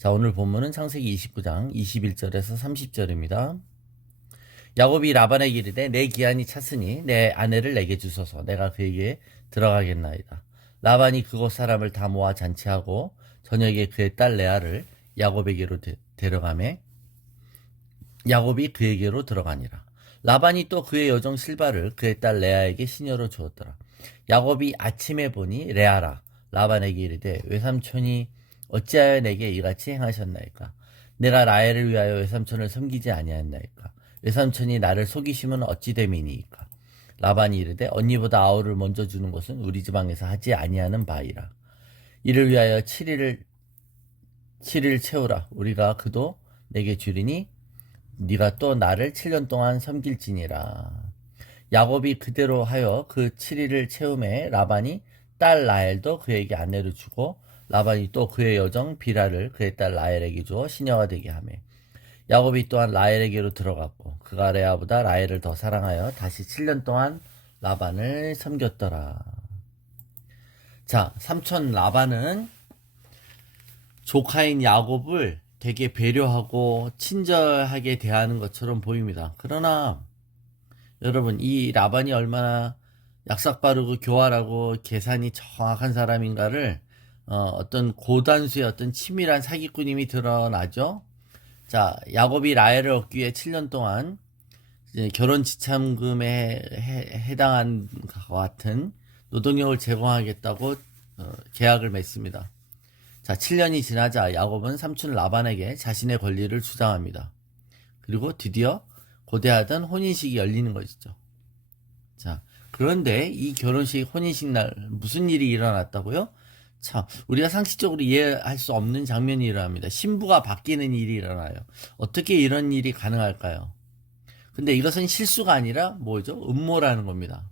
자, 오늘 본문은 창세기 29장 21절에서 30절입니다. 야곱이 라반에게 이르되 내 기한이 찼으니 내 아내를 내게 주소서. 내가 그에게 들어가겠나이다. 라반이 그곳 사람을 다 모아 잔치하고 저녁에 그의 딸 레아를 야곱에게로 데려가매 야곱이 그에게로 들어가니라. 라반이 또 그의 여종 실바를 그의 딸 레아에게 시녀로 주었더라. 야곱이 아침에 보니 레아라. 라반에게 이르되 외삼촌이 어찌하여 내게 이같이 행하셨나이까? 내가 라헬을 위하여 외삼촌을 섬기지 아니하였나이까? 외삼촌이 나를 속이시면 어찌 됨이니이까? 라반이 이르되 언니보다 아우를 먼저 주는 것은 우리 지방에서 하지 아니하는 바이라. 이를 위하여 7일을 채우라. 우리가 그도 내게 주리니 네가 또 나를 7년 동안 섬길지니라. 야곱이 그대로 하여 그 7일을 채움에 라반이 딸 라헬도 그에게 아내로 주고 라반이 또 그의 여정 비라를 그의 딸 라헬에게 주어 시녀가 되게 하며 야곱이 또한 라헬에게로 들어갔고 그가 레아보다 라헬을 더 사랑하여 다시 7년 동안 라반을 섬겼더라. 자, 삼촌 라반은 조카인 야곱을 되게 배려하고 친절하게 대하는 것처럼 보입니다. 그러나 여러분, 이 라반이 얼마나 약삭빠르고 교활하고 계산이 정확한 사람인가를 어떤 고단수의 어떤 치밀한 사기꾼임이 드러나죠. 자, 야곱이 라헬을 얻기 위해 7년 동안 이제 결혼 지참금에 해당한 것과 같은 노동력을 제공하겠다고 계약을 맺습니다. 자, 7년이 지나자 야곱은 삼촌 라반에게 자신의 권리를 주장합니다. 그리고 드디어 고대하던 혼인식이 열리는 것이죠. 자, 그런데 이 결혼식, 혼인식 날 무슨 일이 일어났다고요? 참, 우리가 상식적으로 이해할 수 없는 장면이 일어납니다. 신부가 바뀌는 일이 일어나요. 어떻게 이런 일이 가능할까요? 근데 이것은 실수가 아니라 뭐죠? 음모라는 겁니다.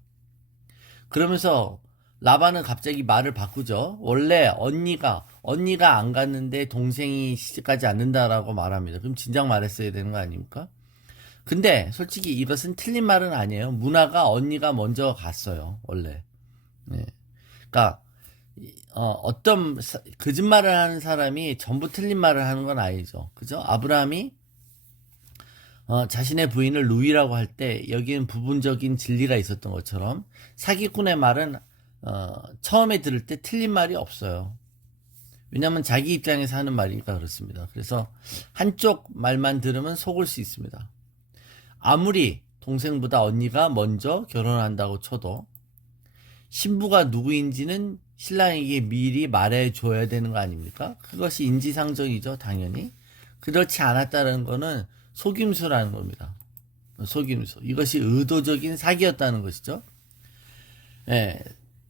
그러면서 라반은 갑자기 말을 바꾸죠. 원래 언니가 안 갔는데 동생이 시집가지 않는다라고 말합니다. 그럼 진작 말했어야 되는 거 아닙니까? 근데 솔직히 이것은 틀린 말은 아니에요. 문화가 언니가 먼저 갔어요. 원래. 네. 그러니까 어떤 거짓말을 하는 사람이 전부 틀린 말을 하는 건 아니죠. 그죠? 아브라함이 자신의 부인을 루이라고 할 때 여기는 부분적인 진리가 있었던 것처럼 사기꾼의 말은 처음에 들을 때 틀린 말이 없어요. 왜냐하면 자기 입장에서 하는 말이니까 그렇습니다. 그래서 한쪽 말만 들으면 속을 수 있습니다. 아무리 동생보다 언니가 먼저 결혼한다고 쳐도 신부가 누구인지는 신랑에게 미리 말해줘야 되는 거 아닙니까? 그것이 인지상정이죠, 당연히. 그렇지 않았다는 거는 속임수라는 겁니다. 속임수. 이것이 의도적인 사기였다는 것이죠. 예,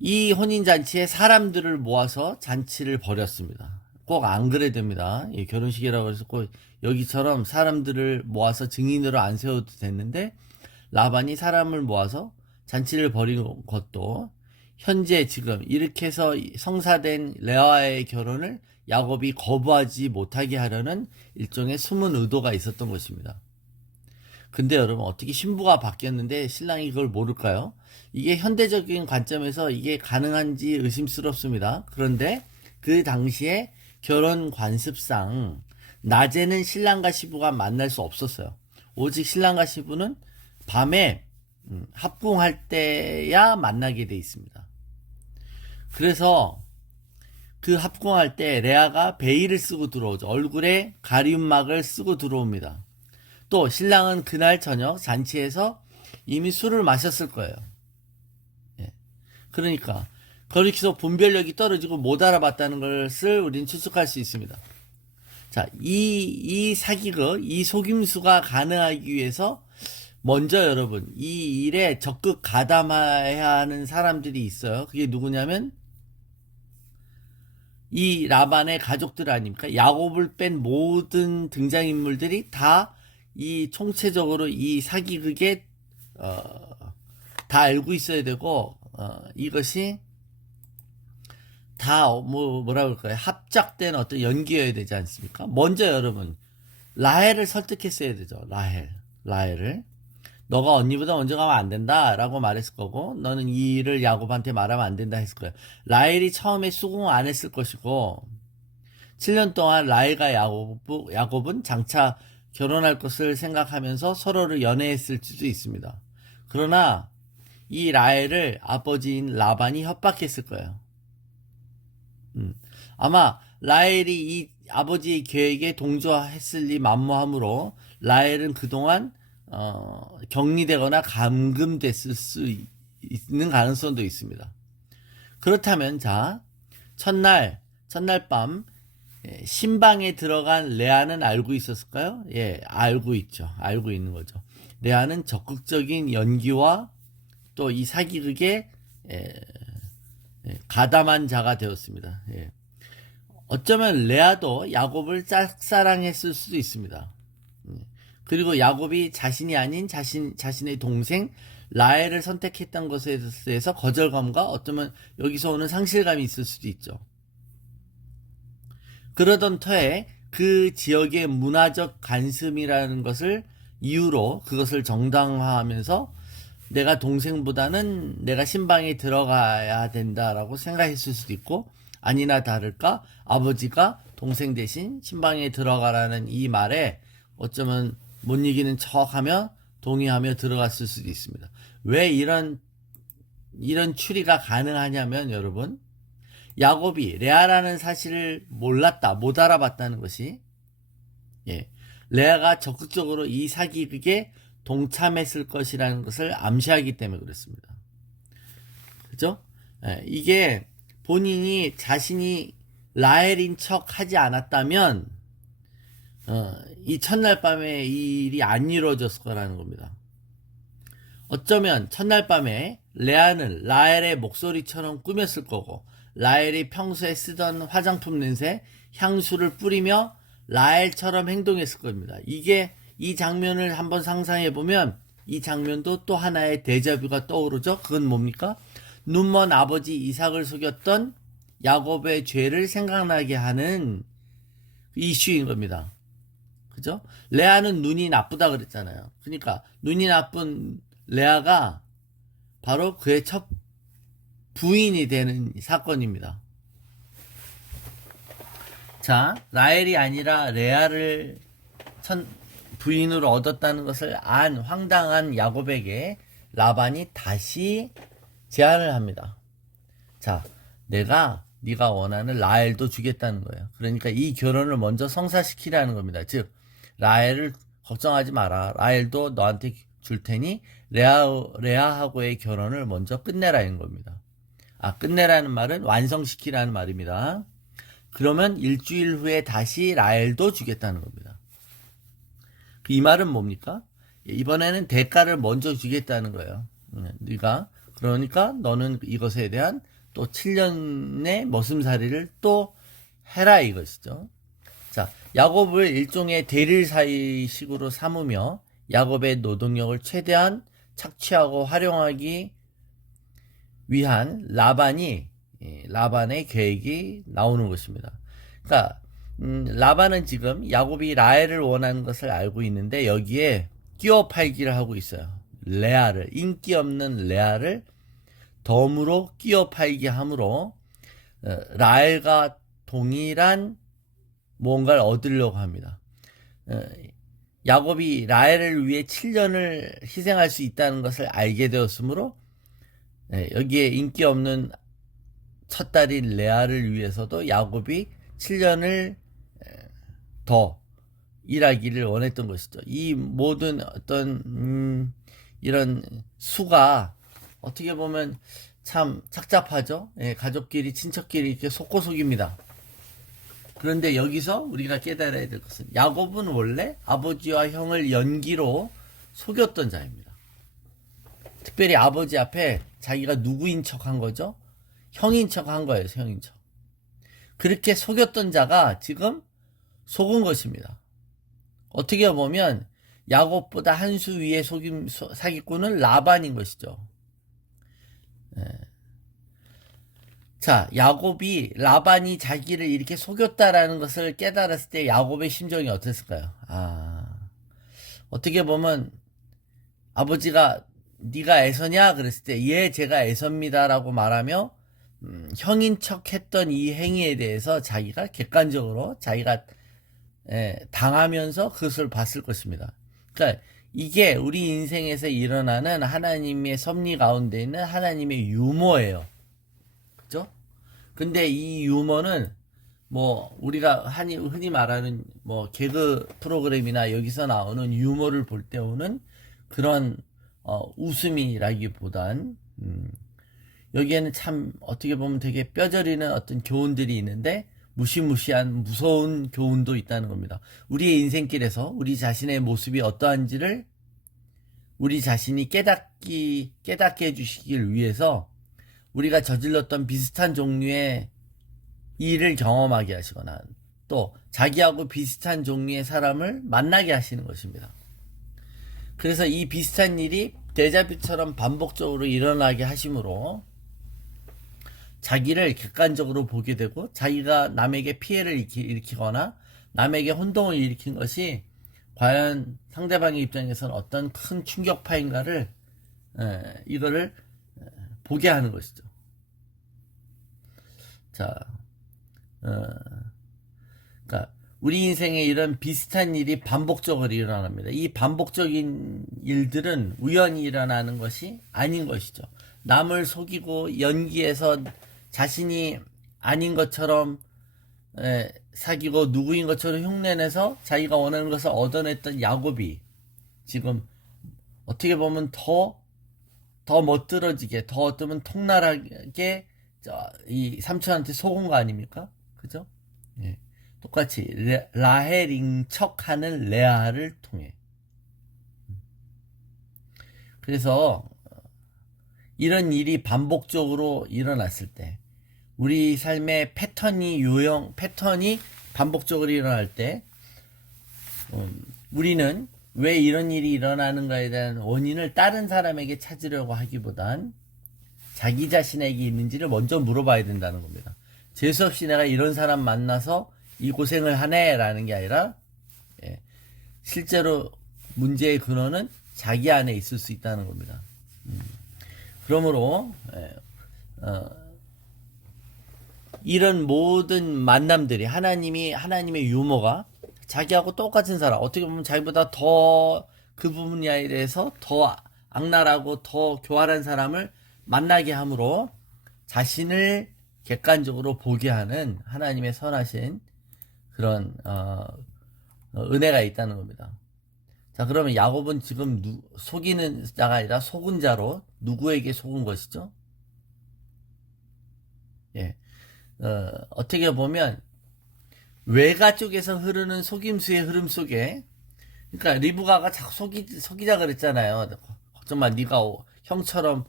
이 혼인잔치에 사람들을 모아서 잔치를 벌였습니다. 꼭 안 그래야 됩니다. 이 결혼식이라고 해서 꼭 여기처럼 사람들을 모아서 증인으로 안 세워도 됐는데 라반이 사람을 모아서 잔치를 벌인 것도 현재 지금 이렇게 해서 성사된 레아의 결혼을 야곱이 거부하지 못하게 하려는 일종의 숨은 의도가 있었던 것입니다. 근데 여러분 어떻게 신부가 바뀌었는데 신랑이 그걸 모를까요? 이게 현대적인 관점에서 이게 가능한지 의심스럽습니다. 그런데 그 당시에 결혼 관습상 낮에는 신랑과 시부가 만날 수 없었어요. 오직 신랑과 시부는 밤에 합궁할 때야 만나게 돼 있습니다. 그래서 그 합궁할 때 레아가 베일을 쓰고 들어오죠. 얼굴에 가리움막을 쓰고 들어옵니다. 또 신랑은 그날 저녁 잔치에서 이미 술을 마셨을 거예요. 예. 그러니까 거기서 분별력이 떨어지고 못 알아봤다는 것을 우리는 추측할 수 있습니다. 자, 이 사기극, 이 속임수가 가능하기 위해서 먼저 여러분 이 일에 적극 가담해야 하는 사람들이 있어요. 그게 누구냐면 이 라반의 가족들 아닙니까? 야곱을 뺀 모든 등장인물들이 다 이 총체적으로 이 사기극에 다 알고 있어야 되고 이것이 다 뭐라 그럴까요? 합작된 어떤 연기여야 되지 않습니까? 먼저 여러분 라헬을 설득했어야 되죠. 라헬을 너가 언니보다 먼저 가면 안 된다 라고 말했을 거고 너는 이 일을 야곱한테 말하면 안 된다 했을 거예요. 라헬이 처음에 수긍 안 했을 것이고 7년 동안 라헬과 야곱은 장차 결혼할 것을 생각하면서 서로를 연애했을 수도 있습니다. 그러나 이 라헬을 아버지인 라반이 협박했을 거예요. 아마 라헬이 이 아버지의 계획에 동조했을 리 만무하므로 라헬은 그동안 격리되거나 감금됐을 수 있는 가능성도 있습니다. 그렇다면 자, 첫날 밤 신방에 들어간 레아는 알고 있었을까요? 예, 알고 있죠. 알고 있는 거죠. 레아는 적극적인 연기와 또 이 사기극에 가담한 자가 되었습니다. 예. 어쩌면 레아도 야곱을 짝사랑했을 수도 있습니다. 그리고 야곱이 자신이 아닌 자신의 동생 라헬을 선택했던 것에 대해서 거절감과 어쩌면 여기서 오는 상실감이 있을 수도 있죠. 그러던 터에 그 지역의 문화적 간섭이라는 것을 이유로 그것을 정당화하면서 내가 동생보다는 내가 신방에 들어가야 된다라고 생각했을 수도 있고, 아니나 다를까 아버지가 동생 대신 신방에 들어가라는 이 말에 어쩌면 못 이기는 척하며 동의하며 들어갔을 수도 있습니다. 왜 이런 추리가 가능하냐면 여러분, 야곱이 레아라는 사실을 몰랐다, 못 알아봤다는 것이, 레아가 적극적으로 이 사기극에 동참했을 것이라는 것을 암시하기 때문에 그렇습니다. 그죠? 이게 본인이 자신이 라헬인 척 하지 않았다면 이 첫날 밤에 이 일이 안 이루어졌을 거라는 겁니다. 어쩌면 첫날 밤에 레아는 라헬의 목소리처럼 꾸몄을 거고, 라헬이 평소에 쓰던 화장품 냄새, 향수를 뿌리며 라헬처럼 행동했을 겁니다. 이 장면을 한번 상상해 보면 이 장면도 또 하나의 데자뷰가 떠오르죠. 그건 뭡니까? 눈먼 아버지 이삭을 속였던 야곱의 죄를 생각나게 하는 이슈인 겁니다. 그죠? 레아는 눈이 나쁘다 그랬잖아요. 그러니까 눈이 나쁜 레아가 바로 그의 첫 부인이 되는 사건입니다. 자, 라헬이 아니라 레아를 부인으로 얻었다는 것을 안 황당한 야곱에게 라반이 다시 제안을 합니다. 자, 네가 원하는 라헬도 주겠다는 거예요. 그러니까 이 결혼을 먼저 성사시키라는 겁니다. 즉, 라헬을 걱정하지 마라. 라헬도 너한테 줄 테니 레아하고의 결혼을 먼저 끝내라는 겁니다. 끝내라는 말은 완성시키라는 말입니다. 그러면 일주일 후에 다시 라헬도 주겠다는 겁니다. 이 말은 뭡니까? 이번에는 대가를 먼저 주겠다는 거예요. 그러니까 너는 이것에 대한 또 7년의 머슴살이를 또 해라 이것이죠. 자, 야곱을 일종의 대릴사이식으로 삼으며 야곱의 노동력을 최대한 착취하고 활용하기 위한 라반의 계획이 나오는 것입니다. 그러니까 라반은 지금 야곱이 라헬을 원하는 것을 알고 있는데 여기에 끼워 팔기를 하고 있어요. 레아를, 인기 없는 레아를 덤으로 끼워 팔기 함으로 라헬과 동일한 뭔가를 얻으려고 합니다. 야곱이 라헬을 위해 7년을 희생할 수 있다는 것을 알게 되었으므로 여기에 인기 없는 첫 딸인 레아를 위해서도 야곱이 7년을 더 일하기를 원했던 것이죠. 이 모든 어떤 이런 수가 어떻게 보면 참 착잡하죠. 가족끼리 친척끼리 이렇게 속고속입니다. 그런데 여기서 우리가 깨달아야 될 것은 야곱은 원래 아버지와 형을 연기로 속였던 자입니다. 특별히 아버지 앞에 자기가 누구인 척한 거죠? 형인 척한 거예요. 형인 척. 그렇게 속였던 자가 지금 속은 것입니다. 어떻게 보면 야곱보다 한 수 위에 사기꾼은 라반인 것이죠. 자, 라반이 자기를 이렇게 속였다라는 것을 깨달았을 때 야곱의 심정이 어땠을까요? 어떻게 보면 아버지가 네가 애서냐 그랬을 때 예, 제가 애섭니다라고 말하며 형인 척 했던 이 행위에 대해서 자기가 객관적으로 자기가 당하면서 그것을 봤을 것입니다. 그러니까 이게 우리 인생에서 일어나는 하나님의 섭리 가운데 있는 하나님의 유머예요. 그죠? 근데 이 유머는 뭐 우리가 흔히 말하는 뭐 개그 프로그램이나 여기서 나오는 유머를 볼 때 오는 그런 웃음이라기보단 여기에는 참 어떻게 보면 되게 뼈저리는 어떤 교훈들이 있는데 무시무시한 무서운 교훈도 있다는 겁니다. 우리의 인생길에서 우리 자신의 모습이 어떠한지를 우리 자신이 깨닫게 해주시길 위해서 우리가 저질렀던 비슷한 종류의 일을 경험하게 하시거나 또 자기하고 비슷한 종류의 사람을 만나게 하시는 것입니다. 그래서 이 비슷한 일이 데자뷰처럼 반복적으로 일어나게 하심으로 자기를 객관적으로 보게 되고 자기가 남에게 피해를 일으키거나 남에게 혼동을 일으킨 것이 과연 상대방의 입장에서는 어떤 큰 충격파인가를 이거를 보게 하는 것이죠. 자, 그러니까 우리 인생에 이런 비슷한 일이 반복적으로 일어납니다. 이 반복적인 일들은 우연히 일어나는 것이 아닌 것이죠. 남을 속이고 연기해서 자신이 아닌 것처럼 사귀고 누구인 것처럼 흉내내서 자기가 원하는 것을 얻어냈던 야곱이 지금 어떻게 보면 더 멋들어지게 더 어쩌면 통날하게 이 삼촌한테 속은 거 아닙니까? 그죠? 예. 똑같이 라헬인 척하는 레아를 통해. 그래서 이런 일이 반복적으로 일어났을 때 우리 삶의 패턴이 반복적으로 일어날 때 우리는 왜 이런 일이 일어나는가에 대한 원인을 다른 사람에게 찾으려고 하기보단 자기 자신에게 있는지를 먼저 물어봐야 된다는 겁니다. 재수없이 내가 이런 사람 만나서 이 고생을 하네 라는 게 아니라 실제로 문제의 근원은 자기 안에 있을 수 있다는 겁니다. 그러므로 이런 모든 만남들이 하나님의 유머가 자기하고 똑같은 사람, 어떻게 보면 자기보다 더 그 분야에 대해서 더 악랄하고 더 교활한 사람을 만나게 함으로 자신을 객관적으로 보게 하는 하나님의 선하신 그런 은혜가 있다는 겁니다. 자, 그러면 야곱은 지금 속이는 자가 아니라 속은 자로 누구에게 속은 것이죠? 예. 어떻게 보면 외가 쪽에서 흐르는 속임수의 흐름 속에, 그러니까 리브가가 자꾸 속이자 그랬잖아요. 걱정 마, 네가 형처럼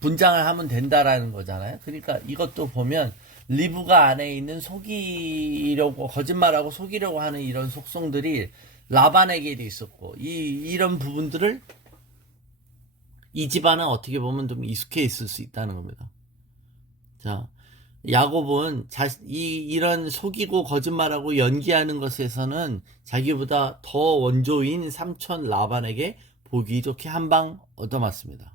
분장을 하면 된다라는 거잖아요. 그러니까 이것도 보면 리브가 안에 있는 거짓말하고 속이려고 하는 이런 속성들이 라반에게도 있었고, 이런 부분들을 이 집안은 어떻게 보면 좀 익숙해 있을 수 있다는 겁니다. 자, 야곱은 이런 속이고 거짓말하고 연기하는 것에서는 자기보다 더 원조인 삼촌 라반에게 보기 좋게 한 방 얻어맞습니다.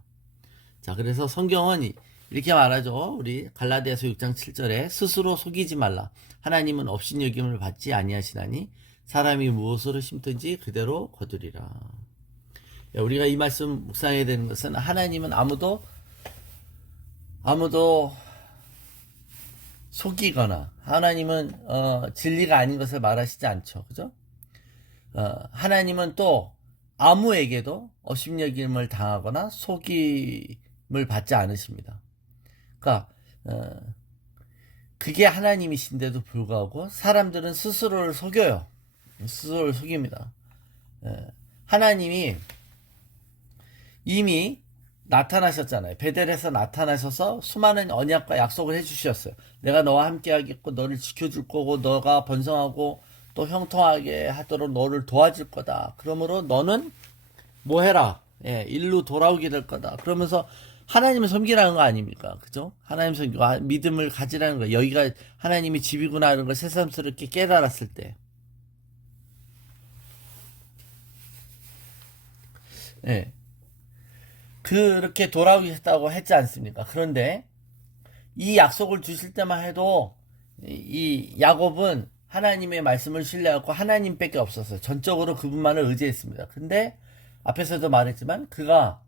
자, 그래서 성경은 이렇게 말하죠. 우리 갈라디아서 6장 7절에 스스로 속이지 말라. 하나님은 업신여김을 받지 아니하시나니 사람이 무엇으로 심든지 그대로 거두리라. 우리가 이 말씀 묵상해야 되는 것은 하나님은 아무도 속이거나 하나님은 진리가 아닌 것을 말하시지 않죠. 그죠? 하나님은 또 아무에게도 업신여김을 당하거나 속임을 받지 않으십니다. 그러니까 그게 하나님이신데도 불구하고 사람들은 스스로를 속여요. 스스로를 속입니다. 하나님이 이미 나타나셨잖아요. 베델에서 나타나셔서 수많은 언약과 약속을 해주셨어요. 내가 너와 함께 하겠고 너를 지켜줄 거고 너가 번성하고 또 형통하게 하도록 너를 도와줄 거다. 그러므로 너는 뭐 해라. 일로 돌아오게 될 거다. 그러면서 하나님을 섬기라는 거 아닙니까? 그죠? 하나님 섬기고 믿음을 가지라는 거. 여기가 하나님이 집이구나 이런 걸 새삼스럽게 깨달았을 때. 그렇게 돌아오겠다고 했지 않습니까? 그런데 이 약속을 주실 때만 해도 이 야곱은 하나님의 말씀을 신뢰하고 하나님밖에 없었어요. 전적으로 그분만을 의지했습니다. 근데 앞에서도 말했지만 그가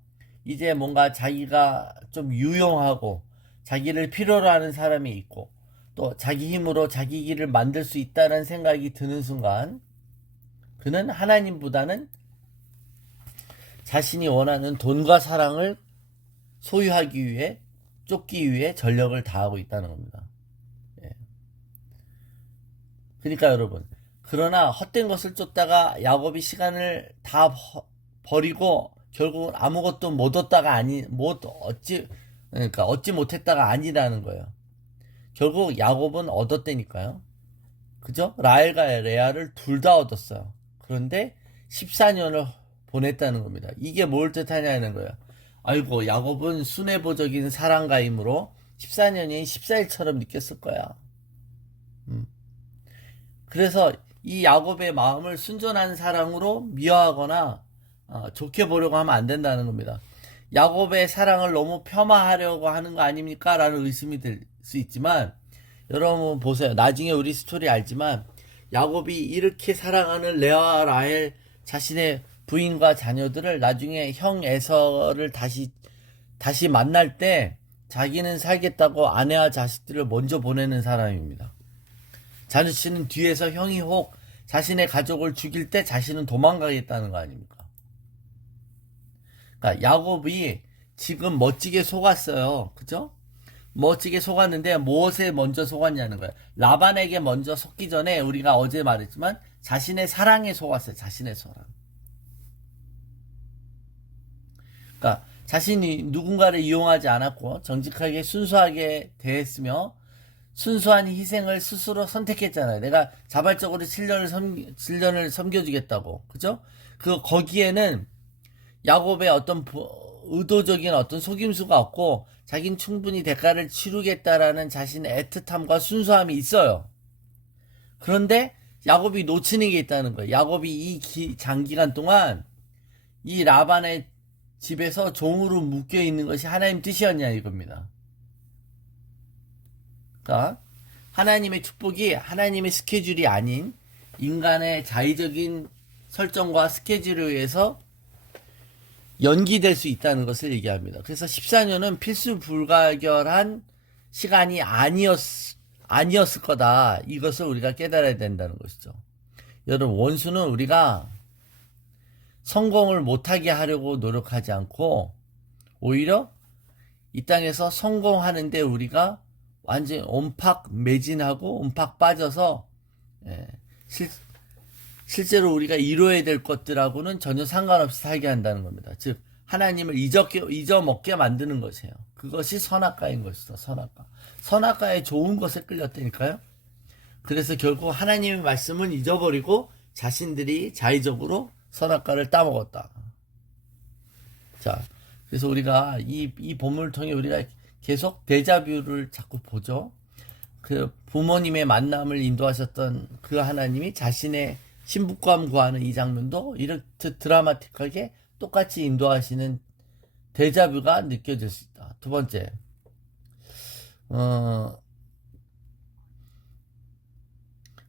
이제 뭔가 자기가 좀 유용하고 자기를 필요로 하는 사람이 있고 또 자기 힘으로 자기 길을 만들 수 있다는 생각이 드는 순간 그는 하나님보다는 자신이 원하는 돈과 사랑을 소유하기 위해 쫓기 위해 전력을 다하고 있다는 겁니다. 예. 그러니까 여러분, 그러나 헛된 것을 쫓다가 야곱이 시간을 다 버리고 결국은 아무것도 못 얻다가 그러니까 얻지 못했다가 아니라는 거예요. 결국 야곱은 얻었다니까요. 그죠? 라헬과 레아를 둘 다 얻었어요. 그런데 14년을 보냈다는 겁니다. 이게 뭘 뜻하냐는 거예요. 아이고, 야곱은 순애보적인 사랑가이므로 14년이 14일처럼 느꼈을 거야. 그래서 이 야곱의 마음을 순전한 사랑으로 미워하거나 좋게 보려고 하면 안 된다는 겁니다. 야곱의 사랑을 너무 폄하하려고 하는 거 아닙니까? 라는 의심이 들 수 있지만 여러분 보세요. 나중에 우리 스토리 알지만 야곱이 이렇게 사랑하는 레아와 라헬 자신의 부인과 자녀들을 나중에 형 에서를 다시 만날 때 자기는 살겠다고 아내와 자식들을 먼저 보내는 사람입니다. 자신은 뒤에서 형이 혹 자신의 가족을 죽일 때 자신은 도망가겠다는 거 아닙니까? 그러니까 야곱이 지금 멋지게 속았어요. 그죠? 멋지게 속았는데 무엇에 먼저 속았냐는 거예요. 라반에게 먼저 속기 전에 우리가 어제 말했지만 자신의 사랑에 속았어요. 자신의 사랑. 그러니까 자신이 누군가를 이용하지 않았고 정직하게 순수하게 대했으며 순수한 희생을 스스로 선택했잖아요. 내가 자발적으로 7년을 섬겨주겠다고. 그죠? 거기에는 야곱의 어떤 의도적인 어떤 속임수가 없고 자기는 충분히 대가를 치르겠다라는 자신의 애틋함과 순수함이 있어요. 그런데 야곱이 놓치는 게 있다는 거예요. 야곱이 이 장기간 동안 이 라반의 집에서 종으로 묶여 있는 것이 하나님 뜻이었냐 이겁니다. 그러니까 하나님의 축복이 하나님의 스케줄이 아닌 인간의 자의적인 설정과 스케줄에 의해서 연기될 수 있다는 것을 얘기합니다. 그래서 14년은 필수 불가결한 시간이 아니었을 거다. 이것을 우리가 깨달아야 된다는 것이죠. 여러분, 원수는 우리가 성공을 못하게 하려고 노력하지 않고 오히려 이 땅에서 성공하는데 우리가 완전히 온팍 매진하고 온팍 빠져서 실제로 우리가 이루어야 될 것들하고는 전혀 상관없이 살게 한다는 겁니다. 즉 하나님을 잊어먹게 만드는 것이에요. 그것이 선악과인 것이죠. 선악과. 선악과에 좋은 것에 끌렸다니까요. 그래서 결국 하나님의 말씀은 잊어버리고 자신들이 자의적으로 선악과를 따먹었다. 자, 그래서 우리가 이 본문을 통해 우리가 계속 데자뷰를 자꾸 보죠. 그 부모님의 만남을 인도하셨던 그 하나님이 자신의 신부감 구하는 이 장면도 이렇듯 드라마틱하게 똑같이 인도하시는 데자뷰가 느껴질 수 있다. 두 번째,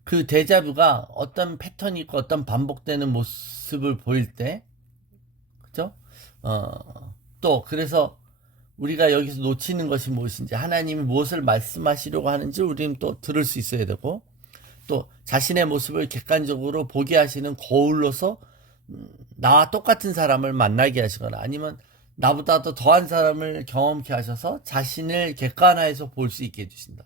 그 데자뷰가 어떤 패턴이 있고 어떤 반복되는 모습을 보일 때, 그죠? 또 그래서 우리가 여기서 놓치는 것이 무엇인지 하나님이 무엇을 말씀하시려고 하는지 우리는 또 들을 수 있어야 되고 또 자신의 모습을 객관적으로 보게 하시는 거울로서 나와 똑같은 사람을 만나게 하시거나 아니면 나보다 더 더한 사람을 경험케 하셔서 자신을 객관화해서 볼 수 있게 해주신다.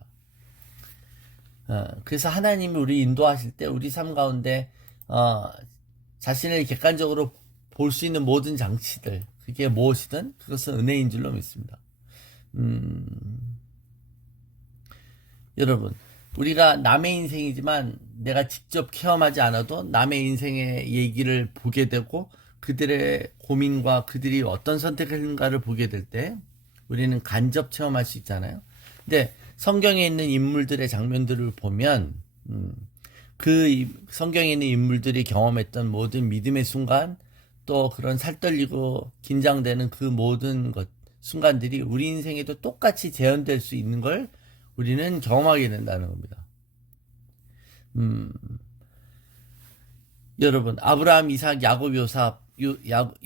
그래서 하나님이 우리 인도하실 때 우리 삶 가운데 자신을 객관적으로 볼 수 있는 모든 장치들 그게 무엇이든 그것은 은혜인 줄로 믿습니다. 여러분 우리가 남의 인생이지만 내가 직접 체험하지 않아도 남의 인생의 얘기를 보게 되고 그들의 고민과 그들이 어떤 선택을 했는가를 보게 될 때 우리는 간접 체험할 수 있잖아요. 근데 성경에 있는 인물들의 장면들을 보면 그 성경에 있는 인물들이 경험했던 모든 믿음의 순간 또 그런 살떨리고 긴장되는 그 모든 것 순간들이 우리 인생에도 똑같이 재현될 수 있는 걸 우리는 경험하게 된다는 겁니다. 여러분, 아브라함, 이삭, 야곱,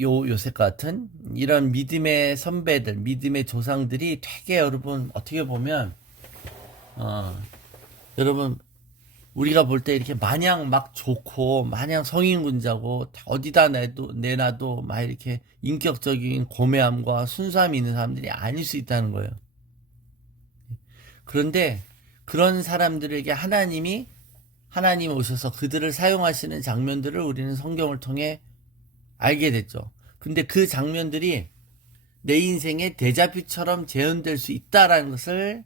요셉 같은 이런 믿음의 선배들, 믿음의 조상들이 되게 여러분 어떻게 보면 여러분 우리가 볼 때 이렇게 마냥 막 좋고 마냥 성인군자고 어디다 내놔도 막 이렇게 인격적인 고매함과 순수함이 있는 사람들이 아닐 수 있다는 거예요. 그런데 그런 사람들에게 하나님이 오셔서 그들을 사용하시는 장면들을 우리는 성경을 통해 알게 됐죠. 근데 그 장면들이 내 인생의 데자뷰처럼 재현될 수 있다라는 것을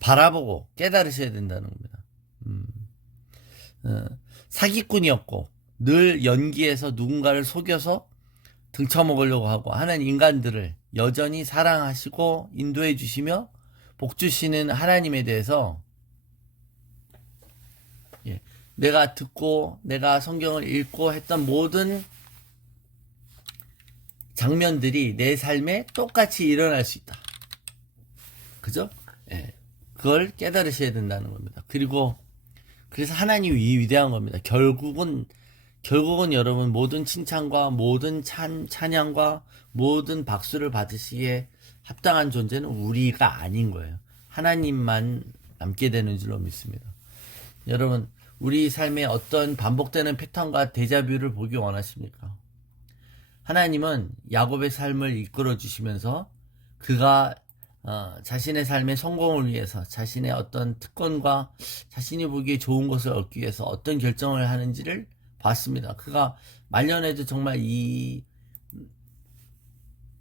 바라보고 깨달으셔야 된다는 겁니다. 사기꾼이었고 늘 연기해서 누군가를 속여서 등쳐먹으려고 하고 하는 인간들을 여전히 사랑하시고 인도해 주시며 복 주시는 하나님에 대해서 내가 듣고 내가 성경을 읽고 했던 모든 장면들이 내 삶에 똑같이 일어날 수 있다. 그죠? 예. 그걸 깨달으셔야 된다는 겁니다. 그래서 하나님이 위대한 겁니다. 결국은 여러분 모든 칭찬과 모든 찬양과 모든 박수를 받으시기에 합당한 존재는 우리가 아닌 거예요. 하나님만 남게 되는 줄로 믿습니다. 여러분, 우리 삶에 어떤 반복되는 패턴과 데자뷰를 보기 원하십니까? 하나님은 야곱의 삶을 이끌어 주시면서 그가 자신의 삶의 성공을 위해서 자신의 어떤 특권과 자신이 보기에 좋은 것을 얻기 위해서 어떤 결정을 하는지를 봤습니다. 그가 말년에도 정말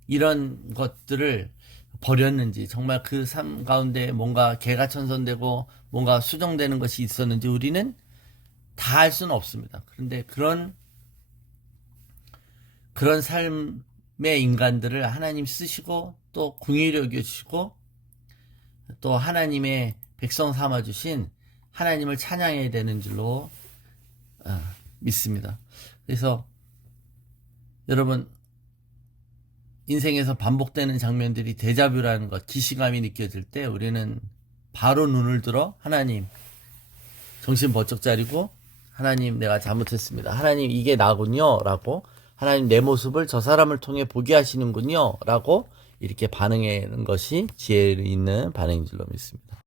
이런 것들을 버렸는지 정말 그 삶 가운데 뭔가 개가천선되고 뭔가 수정되는 것이 있었는지 우리는 다 알 수는 없습니다. 그런데 그런 삶의 인간들을 하나님 쓰시고 또 긍휼히 여겨주시고 또 하나님의 백성 삼아주신 하나님을 찬양해야 되는 줄로 믿습니다. 그래서 여러분 인생에서 반복되는 장면들이 데자뷰라는 것, 기시감이 느껴질 때 우리는 바로 눈을 들어 하나님 정신 번쩍 차리고 하나님 내가 잘못했습니다. 하나님 이게 나군요 라고 하나님 내 모습을 저 사람을 통해 보게 하시는군요 라고 이렇게 반응하는 것이 지혜 있는 반응인 줄로 믿습니다.